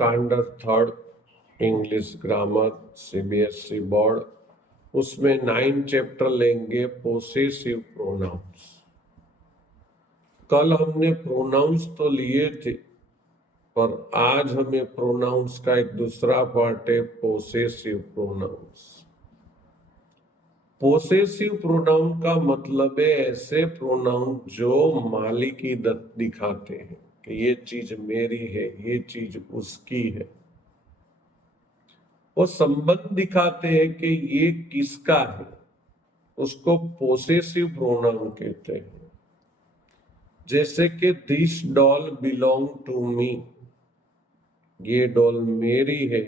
Standard third English grammar CBSE board, उसमें 9 chapter लेंगे possessive pronounce. कल हमने प्रोनाउंस तो लिए थे, पर आज हमें प्रोनाउंस का एक दूसरा पार्ट है पोसेसिव प्रोनाउंस। पोसेसिव प्रोनाउन का मतलब है ऐसे प्रोनाउन जो मालिकी दिखाते हैं कि ये चीज मेरी है, ये चीज उसकी है। वो संबंध दिखाते हैं कि ये किसका है, उसको पोसेसिव प्रोनाउन कहते हैं। जैसे कि this doll belong to me, ये डॉल मेरी है।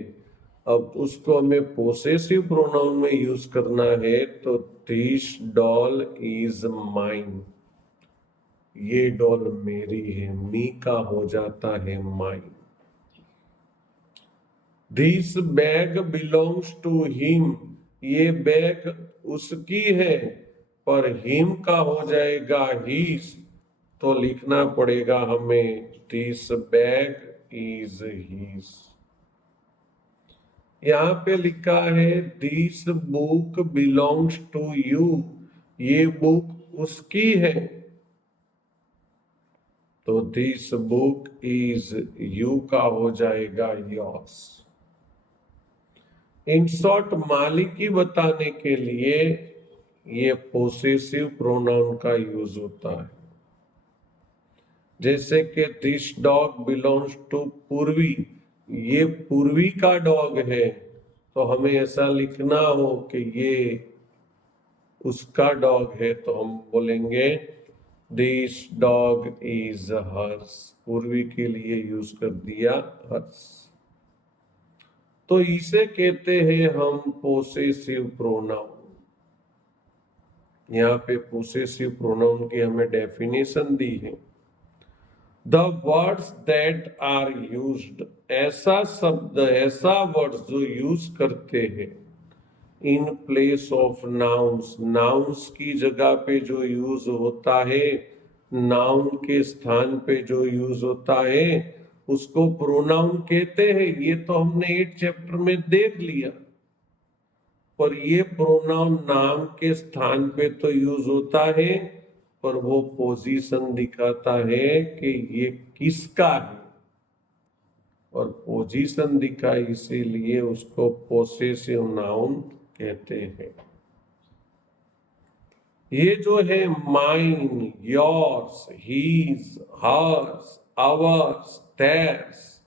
अब उसको हमें पोसेसिव प्रोनाउन में यूज करना है तो दिस डॉल इज माइन, ये डॉल मेरी है, मी का हो जाता है mine. This bag belongs to him, ये बैग उसकी है, पर हिम का हो जाएगा हीज, तो लिखना पड़ेगा हमें दिस बैग इज हीज। यहाँ पे लिखा है this book belongs to you, ये बुक उसकी है, तो दिस बुक इज यू का हो जाएगा योर्स। इन शॉर्ट मालिकी बताने के लिए ये पोसेसिव प्रोनाउन का यूज होता है। जैसे कि दिस डॉग बिलोंग्स टू पूर्वी, ये पूर्वी का डॉग है, तो हमें ऐसा लिखना हो कि ये उसका डॉग है, तो हम बोलेंगे दिस डॉग इज हर्स, पूर्वी के लिए यूज कर दिया हर्स। तो इसे कहते हैं हम पोसेसिव प्रोनाउन। यहाँ पे पोसेसिव प्रोनाउन की हमें डेफिनेशन दी है। The words that are used, ऐसा शब्द, ऐसा वर्ड्स जो यूज करते हैं in place of nouns, nouns की जगह पे जो यूज होता है, नाउन के स्थान पे जो यूज होता है, उसको प्रोनाउन कहते हैं। ये तो हमने 8 चैप्टर में देख लिया। पर ये प्रोनाउन नाम के स्थान पे तो यूज होता है, पर वो पोजीशन दिखाता है कि ये किसका है, और पोजीशन दिखा इसीलिए उसको पोसेसिव नाउन कहते हैं। ये जो है mine, yours, his, hers, ours, theirs,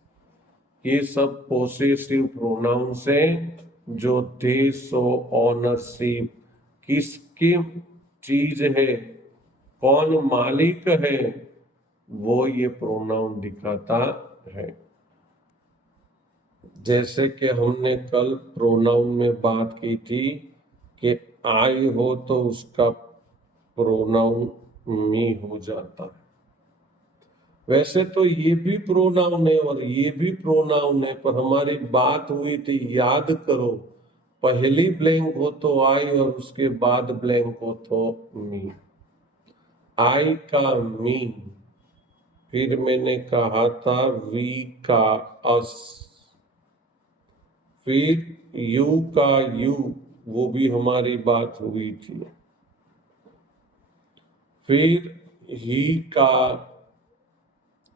ये सब पोसेसिव प्रोनाउंस हैं जो दे शो ऑनरशिप, किसकी चीज है, कौन मालिक है, वो ये प्रोनाउन दिखाता है। जैसे कि हमने कल प्रोनाउन में बात की थी कि आई हो तो उसका प्रोनाउन मी हो जाता है। वैसे तो ये भी प्रोनाउन है और ये भी प्रोनाउन है, पर हमारी बात हुई थी, याद करो, पहली ब्लैंक हो तो आई और उसके बाद ब्लैंक हो तो मी। आई का मी, फिर मैंने कहा था वी का अस, फिर यू का यू, वो भी हमारी बात हुई थी। फिर ही का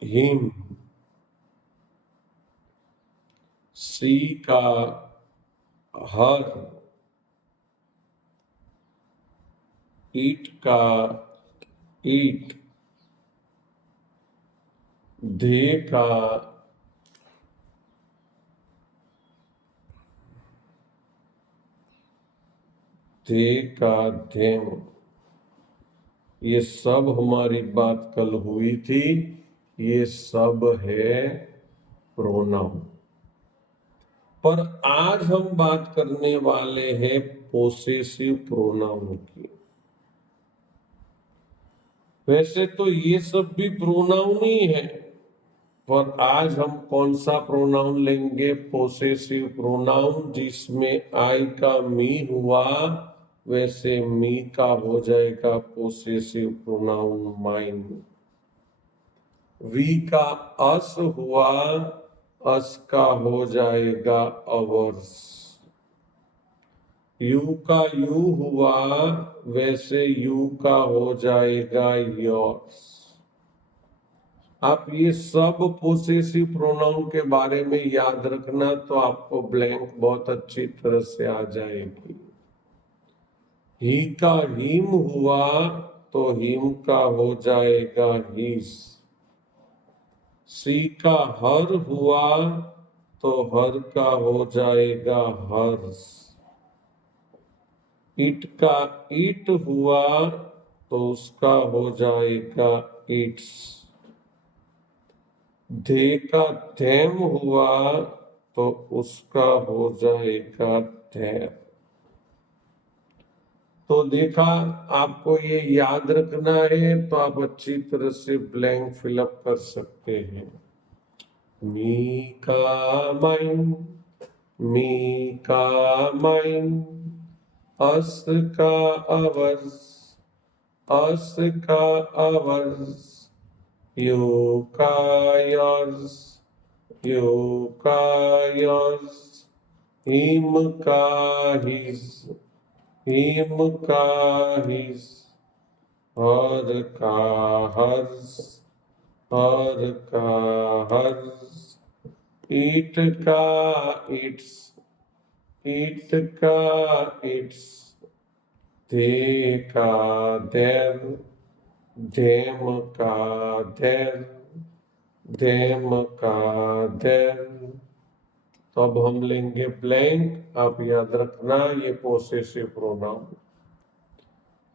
हिम, सी का हर, ईट का ईट, दे का देम। ये सब हमारी बात कल हुई थी, ये सब है प्रोनाउन। पर आज हम बात करने वाले हैं पोसेसिव प्रोनाउन की। वैसे तो ये सब भी प्रोनाउन ही है, पर आज हम कौन सा प्रोनाउन लेंगे? पोसेसिव प्रोनाउन, जिसमें आई का मी हुआ, वैसे मी का हो जाएगा पोसेसिव प्रोनाउन माइन। वी का अस हुआ, अस का हो जाएगा अवर्स। यू का यू हुआ, वैसे यू का हो जाएगा योर्स। आप ये सब पोसेसिव प्रोनाउन के बारे में याद रखना, तो आपको ब्लैंक बहुत अच्छी तरह से आ जाएगी। ही का हिम हुआ, तो हिम का हो जाएगा हिस। सी का हर हुआ, तो हर का हो जाएगा हर्स। इट का इट हुआ, तो उसका हो जाएगा इट्स। धे का धैम हुआ, तो उसका हो जाएगा धैम। तो देखा, आपको ये याद रखना है, तो आप अच्छी तरह से ब्लैंक फिलअप कर सकते हैं। मी का माइन, मी का माइन। अस का अवर्स, अस का अवर्स। यू का योर्स, यू का योर्स। हिम का हिज, हिम का हिज। हर का हर्स, हर का हर्स। ईट का इट्स, ईट का इट्स। दे का देर, देम का देर, देम का देर। तो अब हम लेंगे ब्लैंक। आप याद रखना ये पोसेसिव प्रोनाउन।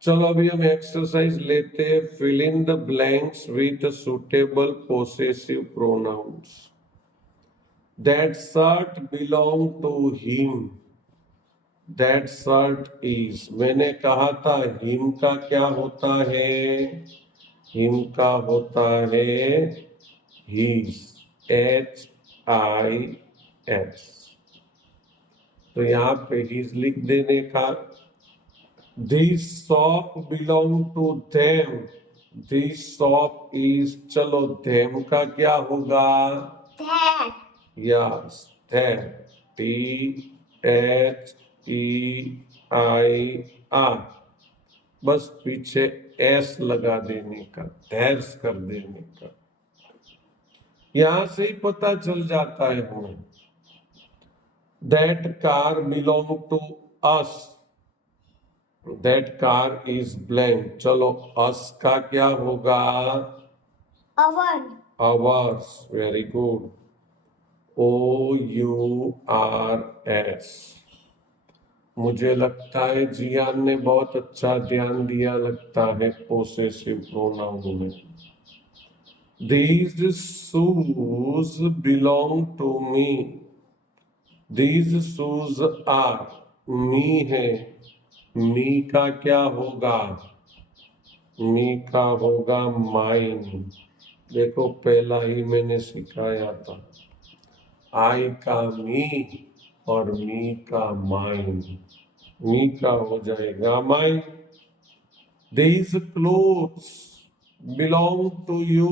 चलो अभी हम एक्सरसाइज लेते हैं। Fill in the blanks with suitable possessive pronouns. That shirt belong to him, that shirt is. मैंने कहा था हिम का क्या होता है? हिम का होता है हीज, एच आई एस। तो यहाँ पे हीज लिख देने का। This shop belong to them, this shop is. चलो देम का क्या होगा? Yes, them, T H E I R. बस पीछे एस लगा देने का, डैश कर देने का। यहां से ही पता चल जाता है हमें। That car belong to us, that car is blank. चलो अस का क्या होगा? Our, ours. Very good. O U R S. मुझे लगता है जियान ने बहुत अच्छा ध्यान दिया लगता है पोसेसिव प्रोनाउन में। These shoes belong to me, these shoes are। मी है, मी का क्या होगा? मी का होगा माइन। देखो पहला ही मैंने सिखाया था। आई का मी और मी का माइन। मी का हो जाएगा mine. These clothes belong to you,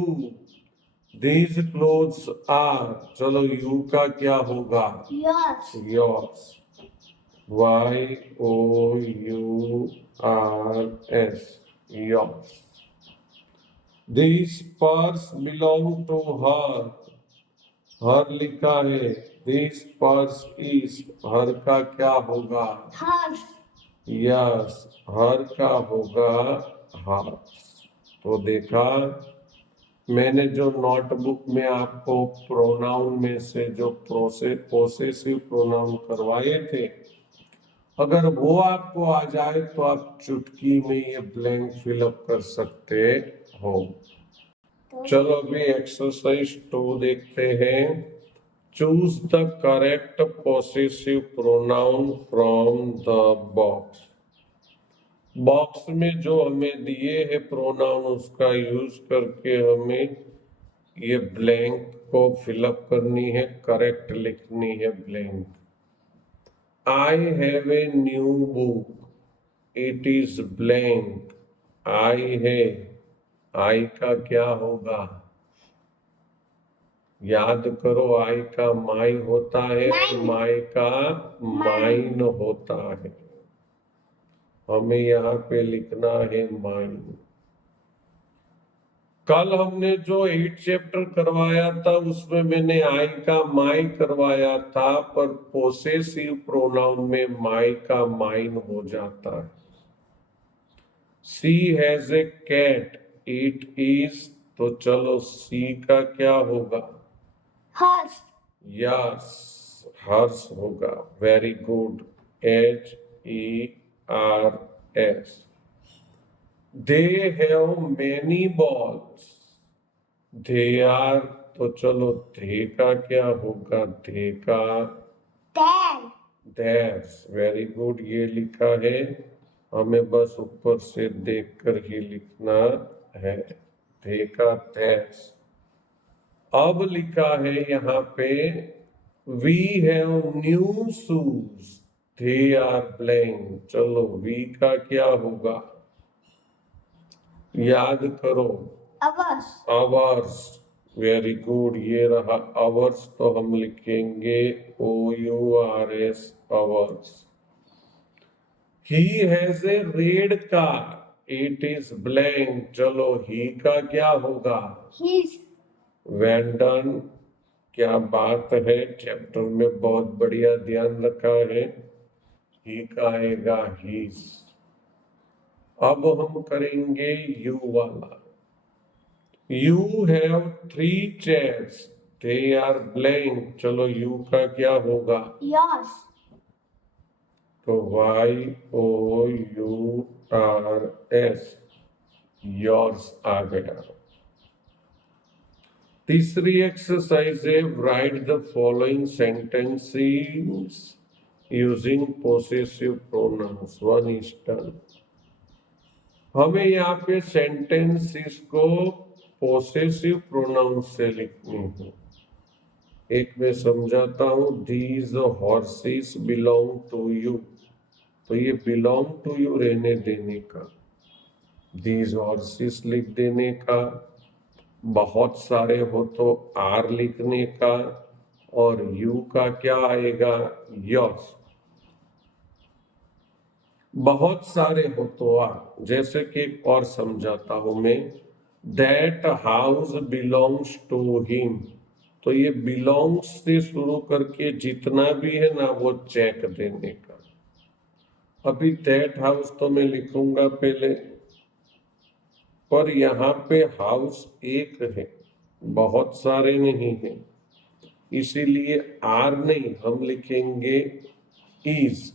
these clothes are। चलो यू का क्या होगा? yours, yours। Y O U R S, yours। These purse belong to her, हर लिखा है। This purse is, हर का क्या होगा? hers, यस, हर का होगा हर्स। तो देखा, मैंने जो नोटबुक में आपको प्रोनाउन में से जो पोसेसिव प्रोनाउन करवाए थे, अगर वो आपको आ जाए तो आप चुटकी में ये ब्लैंक फिलअप कर सकते हो। चलो अभी एक्सरसाइज 2 देखते हैं। Choose the correct possessive pronoun from the box. Box में जो हमें दिए हैं प्रोनाउन, उसका यूज करके हमें ये ब्लैंक को फिलअप करनी है, करेक्ट लिखनी है blank. I have a new book, it is blank. I है, आई का क्या होगा? याद करो, आई का माई होता है, माइन। माई का माइन होता है। हमें यहाँ पे लिखना है माइन। कल हमने जो 8 चैप्टर करवाया था उसमें मैंने आई का माई करवाया था, पर पोसेसिव प्रोनाउन में माई का माइन हो जाता है। She has a cat, it is, तो चलो सी का क्या होगा? हर्ष। यस, हर्ष होगा। Very good. HERS। They have many balls, they are, तो चलो दे का क्या होगा? दे का देर। दैट्स। वेरी गुड, ये लिखा है, हमें बस ऊपर से देखकर ही लिखना है। दे का दैट्स। अब लिखा है यहाँ पे, we have new shoes, they are playing. चलो वी का क्या होगा? याद करो, अवर्स। आवर्स। वेरी गुड, ये रहा आवर्स, तो हम लिखेंगे OURS, hours. He has a red car, it is blank. चलो ही का क्या होगा? हिज। वेंडन। क्या बात है, चैप्टर में बहुत बढ़िया ध्यान रखा है। ही का आएगा हीज। अब हम करेंगे यू वाला। You have 3 chairs, they are blank. चलो यू का क्या होगा? योर्स। तो YOURS, योर्स आ गया। तीसरी एक्सरसाइज है, write the following sentences using possessive pronouns. 1 is done. हमें यहाँ पे सेंटेंसेस को पोसेसिव प्रोनाउंस से लिखनी है। एक मैं समझाता हूँ, these horses belong to you, तो ये बिलोंग टू यू रहने देने का, दीज हॉर्सेस लिख देने का, बहुत सारे हो तो आर लिखने का, और यू का क्या आएगा? योर्स। बहुत सारे हो तो आर। जैसे कि एक और समझाता हूं मैं, that house belongs to him, तो ये बिलोंग्स से शुरू करके जितना भी है ना वो चेक देने का। अभी दैट हाउस तो मैं लिखूंगा पहले, पर यहाँ पे हाउस एक है, बहुत सारे नहीं है, इसीलिए आर नहीं, हम लिखेंगे इज।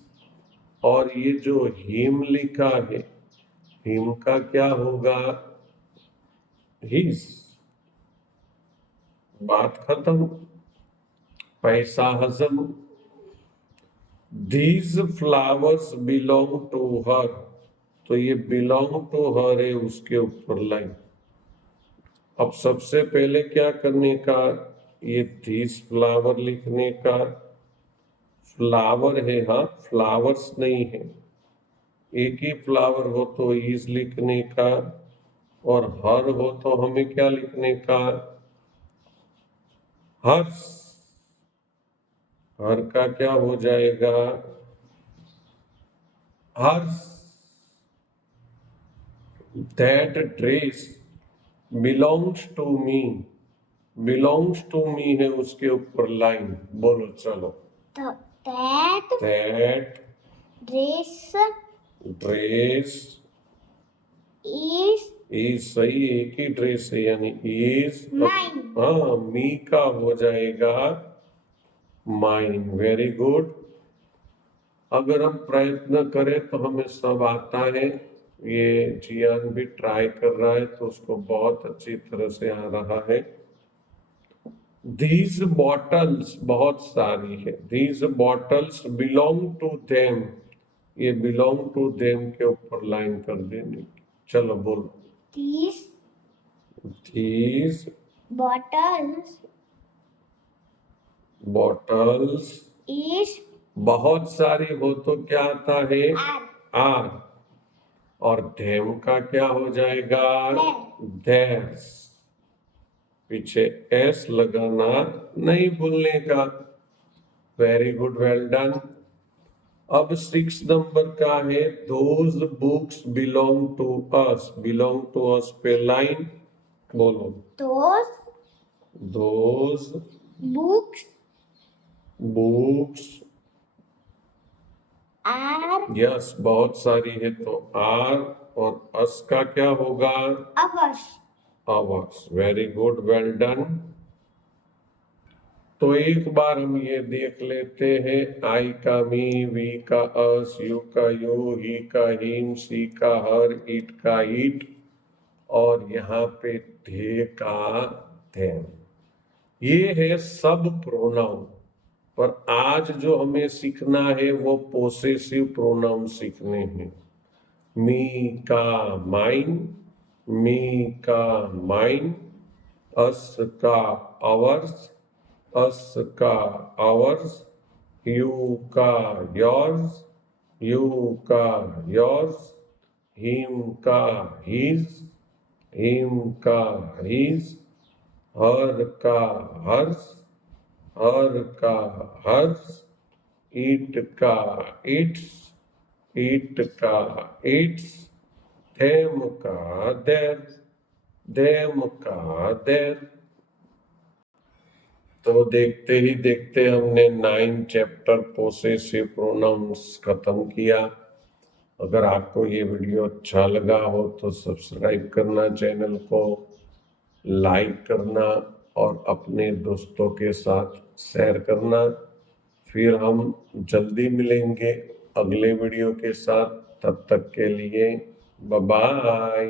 और ये जो हिम लिखा है, हिम का क्या होगा? हिज। बात खत्म, पैसा हजम। These flowers belong to her, तो ये बिलोंग टू हर है, उसके ऊपर लाइन। अब सबसे पहले क्या करने का? ये दीज फ्लावर लिखने का। फ्लावर है, हाँ, फ्लावर्स नहीं है। एक ही फ्लावर हो तो इज लिखने का, और हर हो तो हमें क्या लिखने का? हर्ष। हर का क्या हो जाएगा? Hers. That dress belongs to me, belongs to me है, उसके ऊपर लाइन। बोलो चलो। That dress dress is is. सही, एक ही ड्रेस है, यानी इज। माइन। हाँ, मी का हो जाएगा माइन। Very good. अगर हम प्रयत्न करें तो हमें सब आता है। ये जियान भी ट्राई कर रहा है तो उसको बहुत अच्छी तरह से आ रहा है। These bottles, बहुत सारी है। These bottles belong to them, ये belong to them के ऊपर लाइन कर देनी। चलो बोलो। These bottles bottles, is बहुत सारी हो तो क्या आता है? are are. और them का क्या हो जाएगा? Their. theirs। पीछे एस लगाना नहीं भूलने का। Very good, well done. अब 6 नंबर का है, those books belong to us. Belong to us पे लाइन बोलो। Those those books books, are yes बहुत सारी है तो आर, और अस का क्या होगा? ours. Hours. Very good, well done. तो एक बार हम ये देख लेते हैं, आई का मी, वी का अस, यू का यू, ही का हिम, सी का हर, इट का इट, और यहाँ पे थे का थे। ये है सब प्रोनाउन। पर आज जो हमें सीखना है वो पोसेसिव प्रोनाउन सीखने हैं। मी का माइन, मी का माइन, अस का आवर्स, अस का आवर्स, यू का योर्स, यू का योर्स, हिम का हिज, हिम का हिज, हर का हर्स, हर का हर्स, ईट का इट्स, ईट का इट्स, them का देर, them का देर। तो देखते ही देखते हमने 9 चैप्टर पोसेसिव प्रोनाउंस खत्म किया। अगर आपको ये वीडियो अच्छा लगा हो तो सब्सक्राइब करना चैनल को, लाइक करना और अपने दोस्तों के साथ शेयर करना। फिर हम जल्दी मिलेंगे अगले वीडियो के साथ। तब तक के लिए बाय बाय।